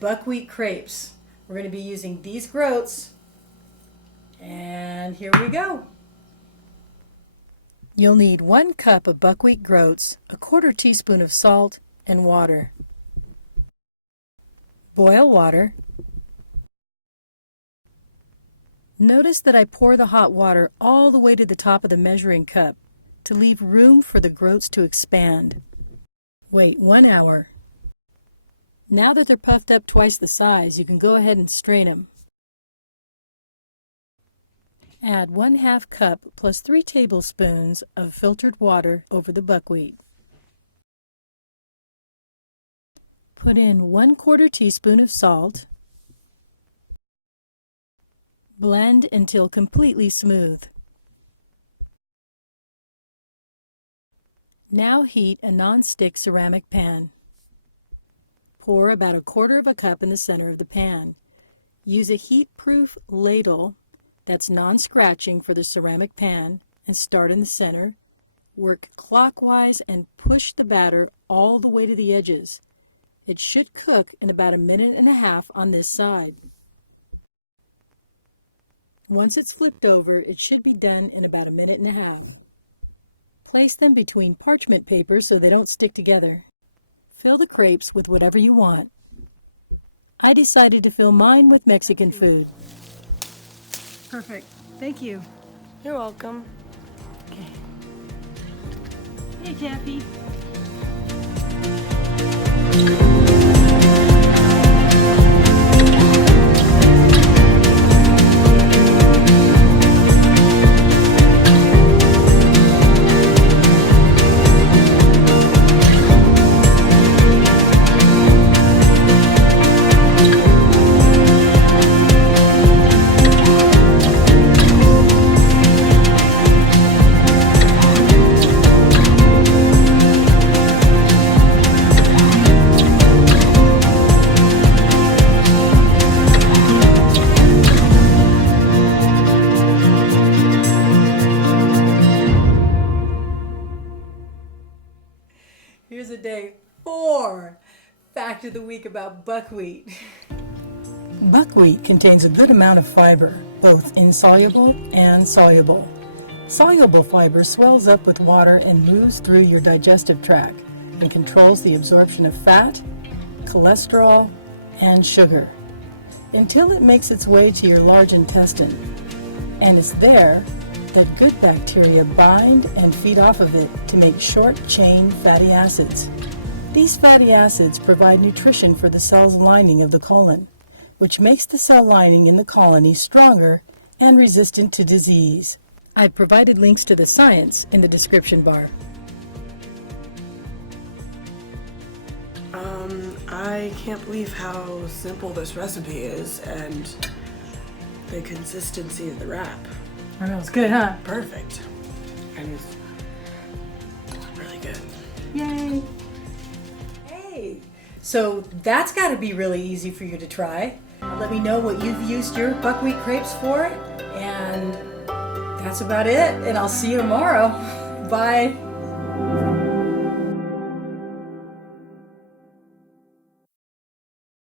buckwheat crepes. We're going to be using these groats, and here we go. You'll need 1 cup of buckwheat groats, a 1/4 teaspoon of salt, and water. Boil water. Notice that I pour the hot water all the way to the top of the measuring cup to leave room for the groats to expand. Wait 1 hour. Now that they're puffed up twice the size, you can go ahead and strain them. Add 1/2 cup plus 3 tablespoons of filtered water over the buckwheat. Put in 1/4 teaspoon of salt. Blend until completely smooth. Now heat a non-stick ceramic pan. Pour about 1/4 cup in the center of the pan. Use a heat-proof ladle that's non-scratching for the ceramic pan and start in the center. Work clockwise and push the batter all the way to the edges. It should cook in about 1.5 minutes on this side. Once it's flipped over, it should be done in about 1.5 minutes. Place them between parchment paper so they don't stick together. Fill the crepes with whatever you want. I decided to fill mine with Mexican food. Perfect. Thank you. You're welcome. Okay. Hey, Taffy. Here's a day 4 fact of the week about buckwheat. Buckwheat contains a good amount of fiber, both insoluble and soluble. Soluble fiber swells up with water and moves through your digestive tract and controls the absorption of fat, cholesterol, and sugar until it makes its way to your large intestine. And it's there that good bacteria bind and feed off of it to make short-chain fatty acids. These fatty acids provide nutrition for the cell's lining of the colon, which makes the cell lining in the colony stronger and resistant to disease. I've provided links to the science in the description bar. I can't believe how simple this recipe is and the consistency of the wrap. I know, it's good, huh? Perfect. And really good. Yay! Hey! So that's got to be really easy for you to try. Let me know what you've used your buckwheat crepes for, and that's about it. And I'll see you tomorrow. Bye.